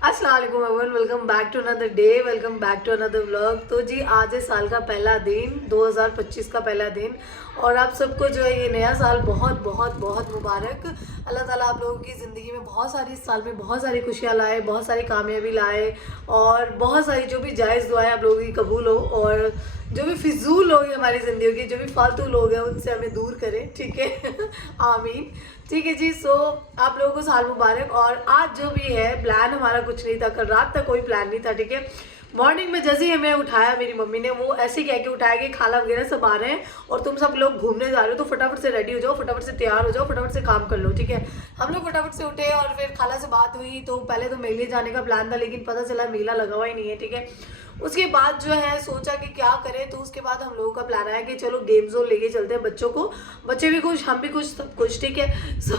अस्सलाम वालेकुम everyone, welcome back to another day, welcome back to another vlog. तो जी आज है साल का पहला दिन, 2025 का पहला दिन, और आप सबको जो है ये नया साल बहुत बहुत बहुत मुबारक। अल्लाह ताला आप लोगों की ज़िंदगी में बहुत सारी, इस साल में बहुत सारी खुशियाँ लाए, बहुत सारी कामयाबी लाए, और बहुत सारी जो भी जायज़ दुआएं आप लोगों की कबूल हो, और जो भी फिजूल लोग हैं हमारी ज़िंदगी के, जो भी फालतू लोग हैं उनसे हमें दूर करें, ठीक है। आमीन। ठीक है जी। सो आप लोगों को साल मुबारक। और आज जो भी है प्लान हमारा कुछ नहीं था, कल रात तक कोई प्लान नहीं था, ठीक है। मॉर्निंग में जैसे ही हमें उठाया मेरी मम्मी ने, वो ऐसे कह के उठाया कि खाला वगैरह सब आ रहे हैं और तुम सब लोग घूमने जा रहे हो, तो फटाफट से रेडी हो जाओ, फटाफट से तैयार हो जाओ, फटाफट से काम कर लो, ठीक है। हम लोग फटाफट से उठे और फिर खाला से बात हुई। तो पहले तो मेले जाने का प्लान था, लेकिन पता चला मेला लगा हुआ ही नहीं है, ठीक है। उसके बाद जो है सोचा कि क्या करें, तो उसके बाद हम लोगों का प्लान आया कि चलो गेम जोन लेके चलते हैं बच्चों को, बच्चे भी खुश, हम भी खुश, सब कुछ, ठीक है। सो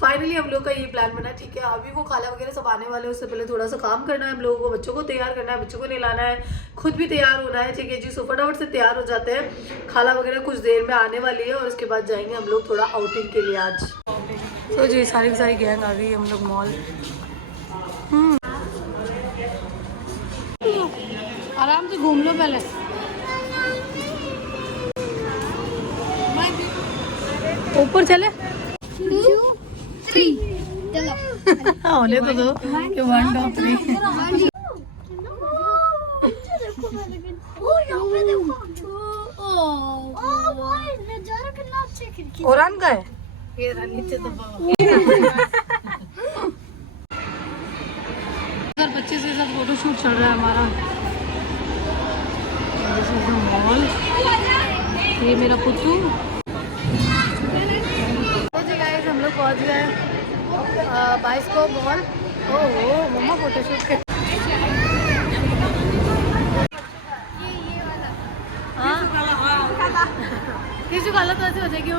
फाइनली हम लोग का ये प्लान बना, ठीक है। अभी वो खाला वगैरह सब आने वाले हैं, उससे पहले थोड़ा सा काम करना है हम लोगों को, बच्चों को तैयार करना है, बच्चों को नहलाना है, खुद भी तैयार होना है, ठीक है जी। सो फटाफट से तैयार हो जाते हैं, खाला वगैरह कुछ देर में आने वाली है, और उसके बाद जाएंगे हम लोग थोड़ा आउटिंग के लिए आज। तो जी सारी की सारी गैंग आ गई, हम लोग मॉल। आराम से घूम लो पहले। ऊपर चले 2, 3 चलो। होने तो दो कि 1 2 3। कुरान का है ये नीचे दबाओ। 2025 के साथ फोटोशूट चल रहा है हमारा। मॉल, ये मेरा पुत्तू। तो जी गाइस हम लोग पहुंच गए 22 को मॉल। ओह मम्मा फोटोशूट के किसी गलत वैसे हो जाएगी।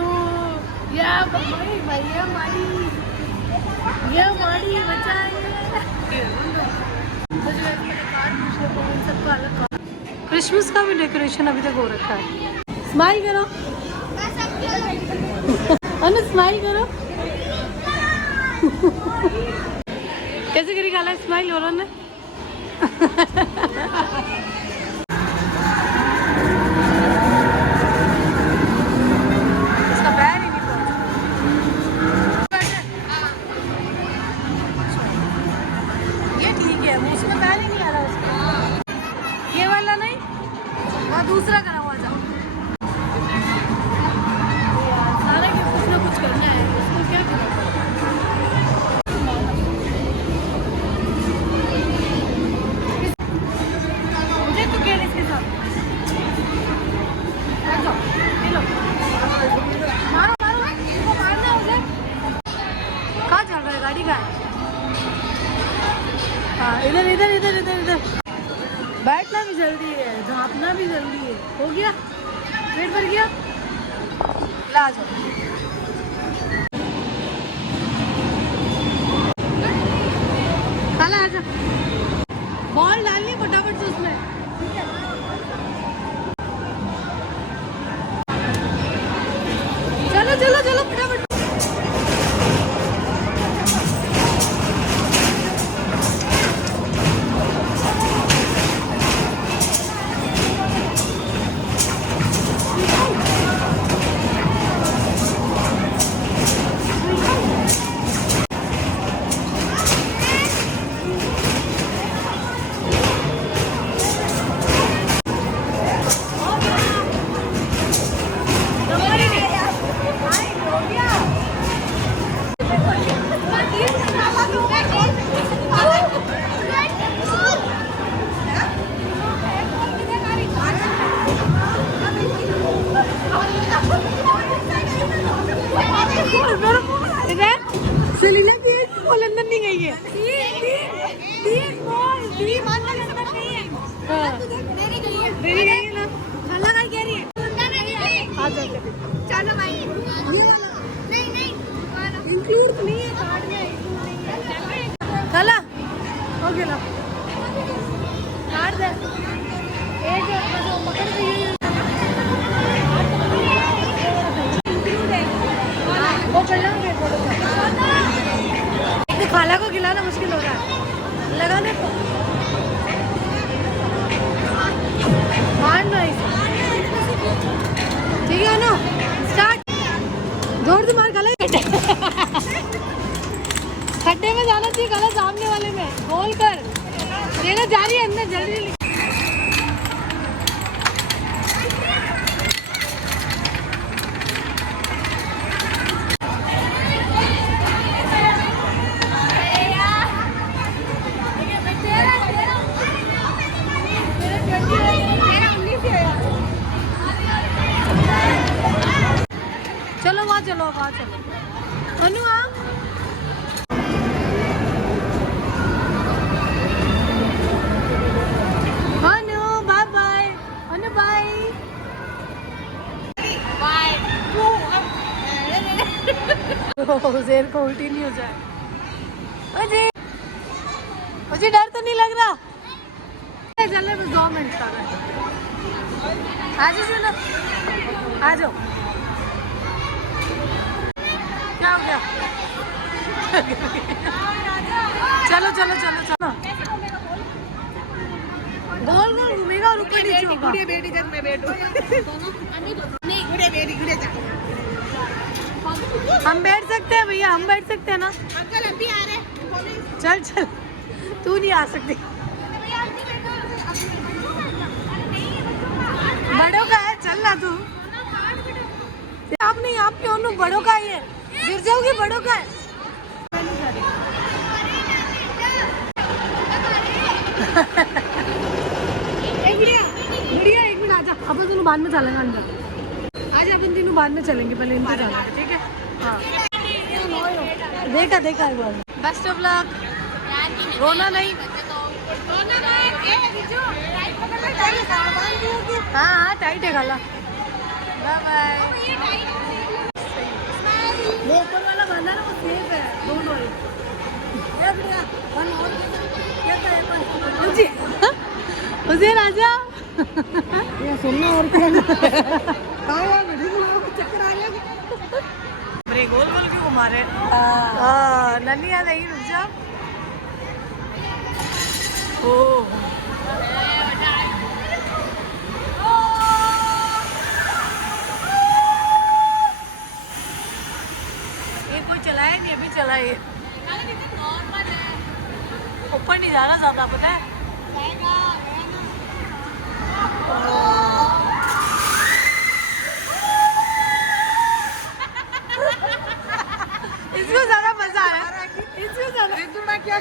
ये माड़ी बचाए। क्रिसमस का भी डेकोरेशन अभी तक हो रखा है। स्माइल करो अनु, स्माइल करो। कैसे करी खाला स्माइल हो रहा है। इसका बैग ही नहीं पहुंचा। ये ठीक है, वो उसमें बैग ही नहीं आ रहा उसका। ये वाला नहीं, वहाँ दूसरा करा हुआ था। सारे के कुछ ना कुछ करना है, उसको क्या करें। मुझे तो क्या इसके साथ मारो मारो, इसको मारना है उसे। कहाँ चल रहा है, गाड़ी का? हाँ इधर इधर इधर इधर इधर। बैठना भी जल्दी है, झाँपना भी जल्दी है। हो गया, पेट भर गया, ला जाओ। खाला आजा, बॉल डालनी फटाफट से उसमें। चलो चलो चलो फटाफट। सेलिना की वो लंदन नहीं गई है। मेरी गई है ना, खाला का कह रही है। चलो भाई, नहीं नहीं इंक्लूड नहीं है कार्ड में। खाला हो गया कार्ड दे एक जो पकड़ गई वो पढ़ लो। खाला को खिलाना मुश्किल हो रहा है। लगाने मारना इसे, ठीक है ना? स्टार्ट, जोर से मार, गलत खड्डे में जाना चाहिए, गलत सामने वाले में, गोल कर देना, जा रही है अंदर, जल्दी जल्दी। चलो वहाँ चलो, वहाँ चलो अनु, आप अनु बाय बाय, अनु बाय बाय। शेर को उल्टी नहीं हो जाए। मुझे डर तो नहीं लग रहा। चलने बस 2 मिनट का है। आ जाओ सुनो, आ जाओ। क्या हो गया? चलो चलो चलो चलो, गोल गोल घूमेगा और ऊपर नीचे होगा। बेटी जब मैं बैठूं नहीं गुड़े बेटी गुड़े जा। हम बैठ सकते हैं भैया, हम बैठ सकते हैं ना? अंकल अभी आ रहे हैं। चल चल, तू नहीं आ सकती, बड़ों का है, चल ना तू। आप नहीं, आप क्यों? बड़ों का है, गिर जाओगी, बड़ों का है। एक मिनट आजा, अपन दोनों बाद में चलेंगे अंदर। आज अपन तीनों बाद में चलेंगे, पहले इनको जाना है, ठीक है? हाँ देखा देखा एक बार। बेस्ट ऑफ लक, रोना नहीं। हाँ हाँ टाइट है गला। Bye bye. वो ऊपर वाला बांधा ना, वो सेफ है, डोंट वरी। उसे राजा ये सुनना और क्या चक्कर आ गया। गोल गोल क्यों घुमा रहे? नन्ही आ नहीं, रुक जा। ओह ये कोई चलाया नहीं, अभी चलाए। ऊपर नहीं जाना ज्यादा, पता है? इसमें ज्यादा मजा आया, इसमें ज्यादा क्या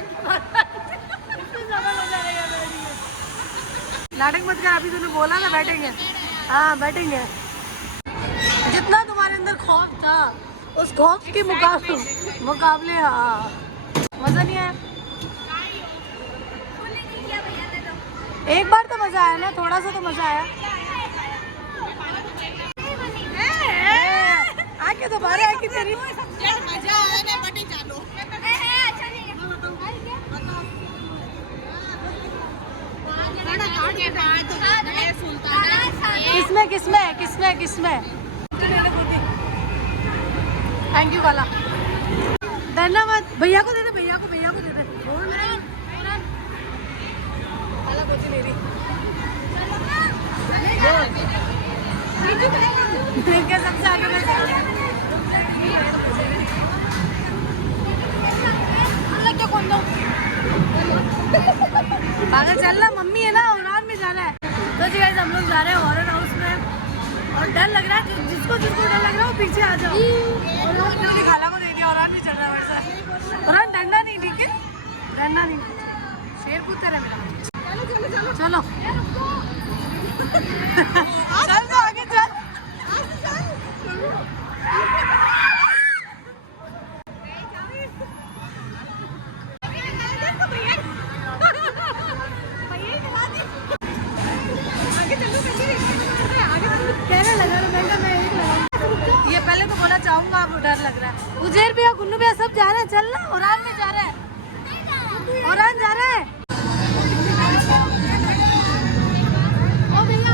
नाटक मत कर। अभी तूने बोला ना बैठेंगे, हाँ बैठेंगे। जितना तुम्हारे अंदर खौफ था, उस खौफ के मुकाबले हाँ मजा नहीं आया। एक बार तो मजा आया ना, थोड़ा सा तो मजा आया। आके दोबारा आके तेरी मजा आया ना, बटे चालो। किसमें किसमें किसमें किसमें? थैंक यू काला, धन्यवाद। भैया को दे दे, भैया को दे दे। काला कोची ले रही सबसे आगे पागल चल रहा, मम्मी है ना, उड़ान में जाना है। तो जी गाइस हम लोग जा रहे हैं हॉरर हाउस में, और डर लग रहा है, जिसको जिसको डर लग रहा है वो पीछे आ जाओ। और खाला को दे दिया, और भी चल रहा है मेरे साथ। और डरना नहीं, ठीक है? डरना नहीं, शेर पुत्र है मेरा। चलो चल तो आगे चल। कहने लगा ये पहले तो बोला चाहूंगा, अब डर लग रहा है। उजेर भैया, गुन्नू भैया सब जा रहे हैं, चल ना। औरान में जा रहे हैं, औरान जा रहे हैं। ओ भैया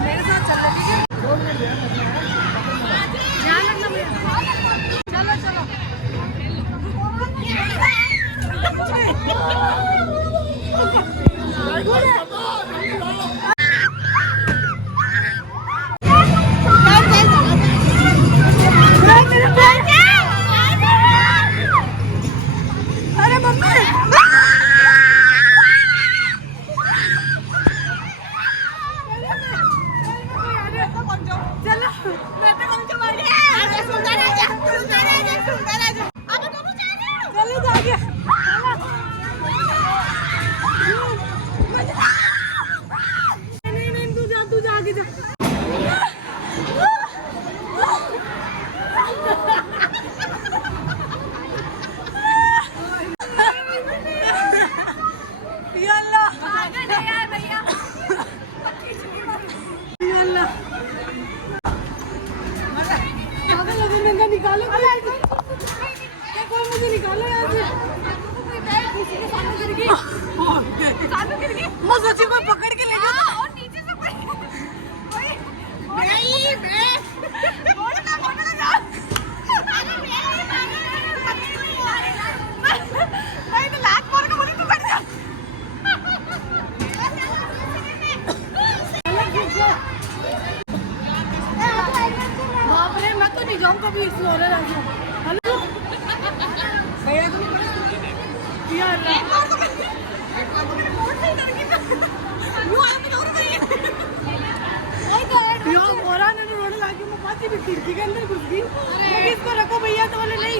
मेरे साथ चल रहे, ठीक है? ध्यान रखना भैया। चलो चलो उसी के सामने गिर गई, सामने गिर गई। मैं सोची कोई पकड़ के ले गया और नीचे से कोई नहीं बे बोल ना नहीं तो लात मार के बोली तू कट जा। बाप रे मैं तो नहीं जाऊँ कभी इस लोरे राजू। हेलो भैया को यार खिड़की के अंदर घुस गई। इसको रखो भैया तो बोले नहीं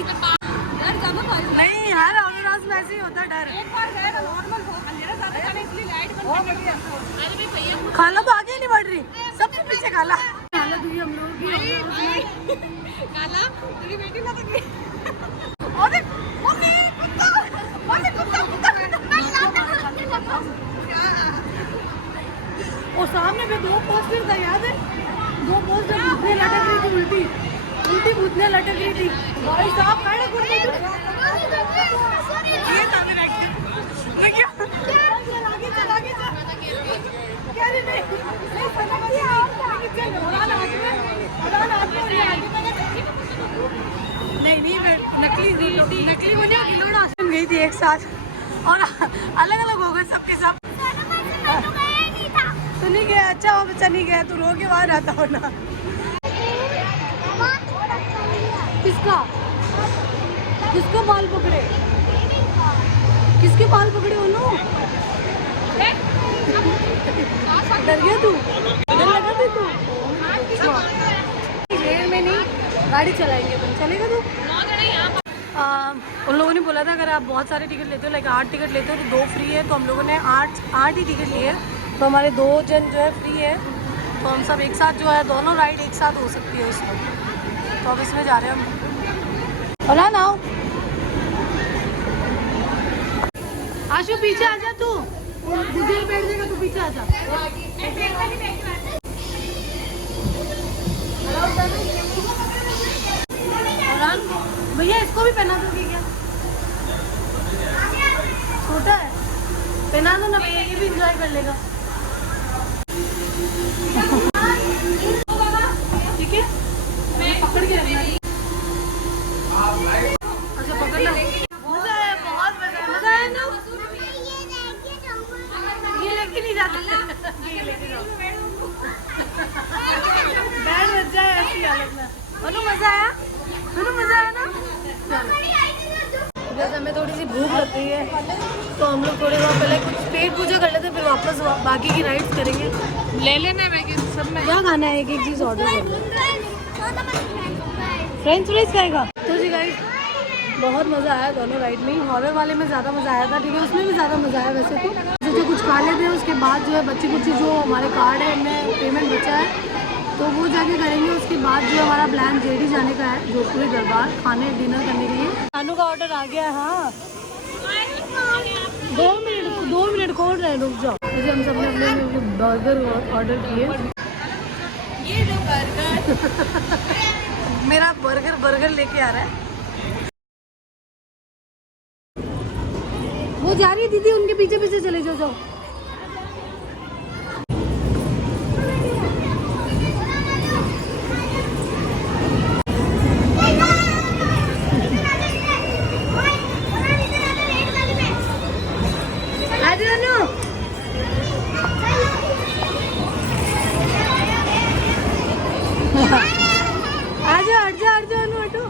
नहीं यार अविनाश में ऐसे ही होता है डर। एक बार गए नॉर्मल हो अंधेरा ज्यादा था इसलिए लाइट बंद कर दी। अरे भाई भैया खाला तो आगे नहीं बढ़ रही, सबसे पीछे खाला खाला दूरी हम लोग की खाला तेरी बेटी ना तक। अरे मम्मी कुत्ता मम्मी कुत्ता कुत्ता और सामने पे 2 पोस्टर था याद है, 2 पोस्टर भूतने लटक रही थी, उल्टी उल्टी भूतने लटक रही थी। भाई साहब खड़े कुर्ते ये था मेरा एक्टर। मैं क्या चला के क्या रे नहीं सना का चल उड़ान हाथ में नहीं मैं नकली बनी खिलौना गई थी एक साथ और अलग अलग हो गए सबके सब। तू नहीं गया? अच्छा वो बच्चा नहीं गया, तू रो के बाहर आता हो ना। किसका किसका बाल पकड़े, किसके बाल पकड़े हो लो? डर गया तू? डर लगा थी तू? देर में नहीं गाड़ी चलाएंगे तुम, चलेगा तू? उन लोगों ने बोला था अगर आप बहुत सारे टिकट लेते हो लाइक 8 टिकट लेते हो तो 2 फ्री है, तो हम लोगों ने 8 ही टिकट लिए, तो हमारे 2 जन जो है फ्री है, तो हम सब एक साथ जो है दोनों राइड एक साथ हो सकती है उसमें, तो अब इसमें जा रहे हैं हम। और ना आशु पीछे आ जा, तू मुझे बैठ जाएगा, तू पीछे आ जा। भैया इसको भी पहना दोगे क्या? छोटा है, पहना दो ना भैया, ये भी एंजॉय कर लेगा। ठीक है मैं पकड़ के रखना। अच्छा पकड़ना। मजा आया, बहुत मजा आया ना। ये लेके नहीं जाते, ये लेके जाओ बैंड बज जाए ऐसी हालत में। मजा आया ना। जैसे हमें थोड़ी सी भूख लग गई है तो हम लोग थोड़ी बहुत पहले कुछ पेट पूजा कर लेते, फिर वापस बाकी की राइड्स करेंगे। ले लेना है सब में क्या खाना है, एक चीज़ ऑर्डर कर। फ्रेंच फ्राइज खाएगा तो जी गाइस बहुत मज़ा आया दोनों राइड में। हॉरर वाले में ज़्यादा मज़ा आया था, ठीक है उसमें भी ज़्यादा मज़ा आया वैसे तो। जो कुछ खा लेते हैं उसके बाद जो है बच्ची कुछ जो हमारे कार्ड है उनमें पेमेंट बचा है तो वो जाके करेंगे। उसके बाद जो हमारा प्लान जेडी जाने का है, जोधपुरी दरबार खाने डिनर करने के लिए। खानों का ऑर्डर आ गया है। हाँ 2 मिनट खोल रहे हैं, रुक जाओ। मुझे हम सब ने अपने बर्गर ऑर्डर किए। ये जो बर्गर मेरा बर्गर लेके आ रहा है। वो जा रही है दीदी, उनके पीछे पीछे चले जाओ। आजा हट जा हटो।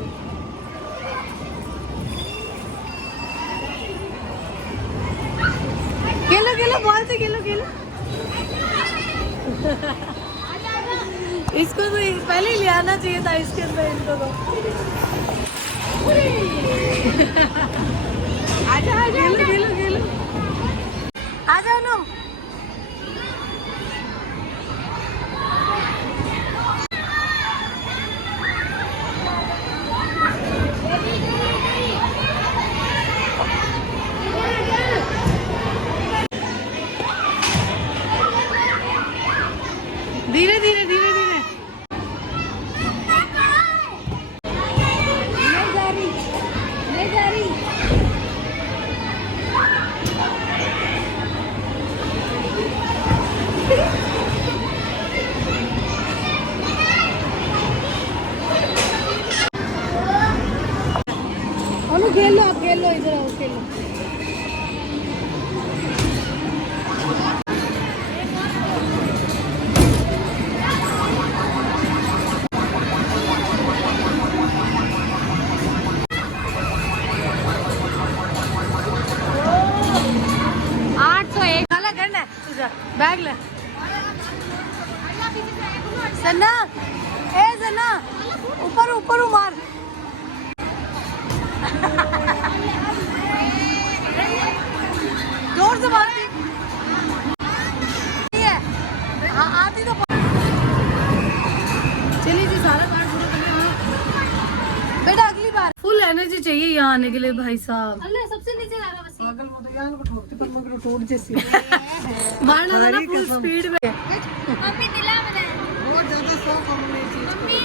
खेलो बॉल से खेलो। इसको तो पहले ही ले आना चाहिए था इसके अंदर इनको तो। आजा खेलो आ जाओ नो। धीरे धीरे नहीं जा रही। जना ए जना ऊपर ऊपर मार जोर से मार हाँ आती तो चलिए जी सारा पार्ट पूरा कर लिया बेटा अगली बार फुल एनर्जी चाहिए यहाँ आने के लिए भाई साहब सबसे नीचे जा रहा बस पागल मत यार ठोकती पर मगर टूट जैसी मारना था ना फुल स्पीड में मम्मी दिला मैंने बहुत ज्यादा शौक है मुझे चीज मम्मी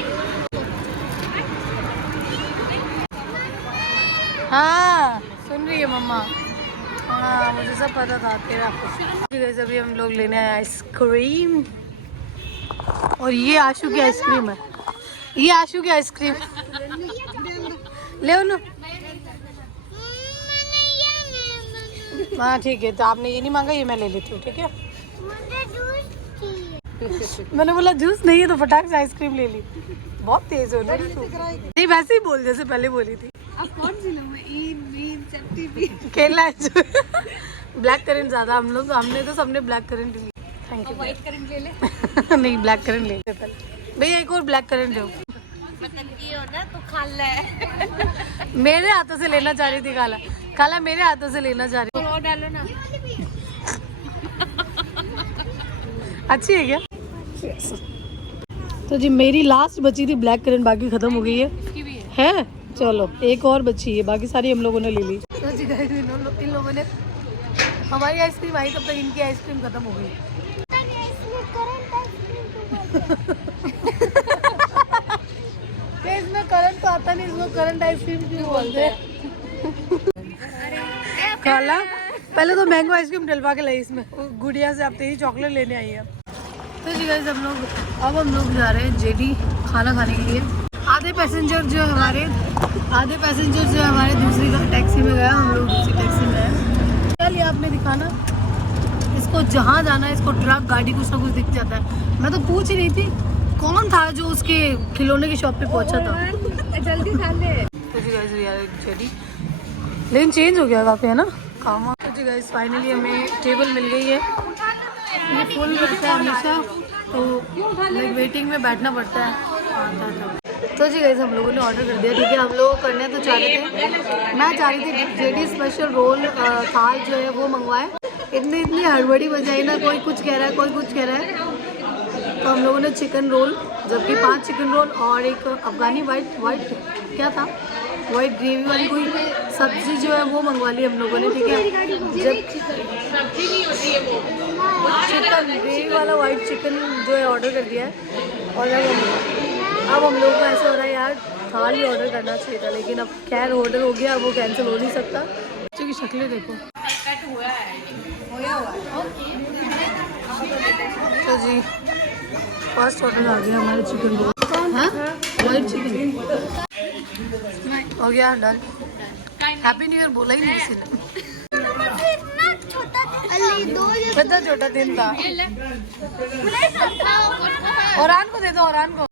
हाँ सुन रही है मम्मा हाँ मुझे सब पता था तेरा अभी हम लोग लेने आए आइसक्रीम और ये आशु की आइसक्रीम है ये आशु की आइसक्रीम ले लो हाँ ठीक है तो आपने ये नहीं मांगा ये मैं ले लेती हूँ ठीक है मैंने बोला जूस नहीं है तो फटाक से आइसक्रीम ले ली बहुत तेज हो नहीं वैसे ही बोल जैसे पहले बोली थी अब कौन सी लो मैं केला ब्लैक करंट ज्यादा हम लोग हमने तो सबने ब्लैक करंट ली थैंक यू व्हाइट करंट ले ले नहीं ब्लैक करंट ले ले पहले भैया एक और ब्लैक करंट दो मतलब ये हो ना तू खा ले मेरे हाथों से लेना चाह रही थी काला काला मेरे हाथों से लेना चाह रही और डालो ना अच्छी है क्या तो जी मेरी लास्ट बची थी ब्लैक करंट बाकी खत्म हो गई है इसकी भी है चलो एक और बची है बाकी सारी हम लोगों ने ले ली तो जी guys, इन लोगों ने हमारी आइसक्रीम आई तब तक इनकी आइसक्रीम खत्म हो गई इसमें करंट तो आता नहीं इसमें करंट आइसक्रीम क्यों बोलते हैं खाला पहले तो मैंगो आइसक्रीम डलवा के लाई इसमें गुड़िया से आप तेरी चॉकलेट लेने आई है तो जी गाइस हम लोग जा रहे हैं जेडी खाना खाने के लिए आधे पैसेंजर जो है हमारे दूसरी टैक्सी में गया हम लोग दूसरी टैक्सी में आए क्या लिया आपने दिखाना इसको जहाँ जाना है इसको ट्रक गाड़ी कुछ ना कुछ दिख जाता है मैं तो पूछ ही रही थी कौन था जो उसके खिलौने की शॉप पे पहुंचा था जल्दी खा ले तो जी गाइस यार जेडी लेकिन चेंज हो गया काफ़ी है ना काम तो जी गाइस फाइनली हमें टेबल मिल गई है ये फुल रहता है हमेशा तो लाइक वेटिंग में बैठना पड़ता है तो जी गाइस हम लोगों ने ऑर्डर कर दिया ठीक है हम लोग करने तो चाह रहे थे मैं चाह रही थी जेडी स्पेशल रोल थाल जो है वो मंगवाए इतनी हड़बड़ी बजाई ना कोई कुछ कह रहा है कोई कुछ कह रहा है तो हम लोगों ने चिकन रोल जबकि 5 चिकन रोल और एक अफगानी वाइट क्या था वाइट ग्रेवी वाली कोई सब्जी जो है वो मंगवा ली हम लोगों ने ठीक है जब चिकन ग्रेवी वाला वाइट चिकन जो है ऑर्डर कर दिया है और अब हम लोग को ऐसा हो रहा है यार थाल ही ऑर्डर करना चाहिए था लेकिन अब खैर ऑर्डर हो गया अब वो कैंसिल हो नहीं सकता बच्चों की शक्लें देखो तो जी फर्स्ट ऑर्डर आ गया हमारे चिकन रोल हाँ वाइट चिकन हो गया डन हैप्पी न्यू ईयर बोला ही नहीं किसी ने कितना छोटा दिन था और को दे दो और को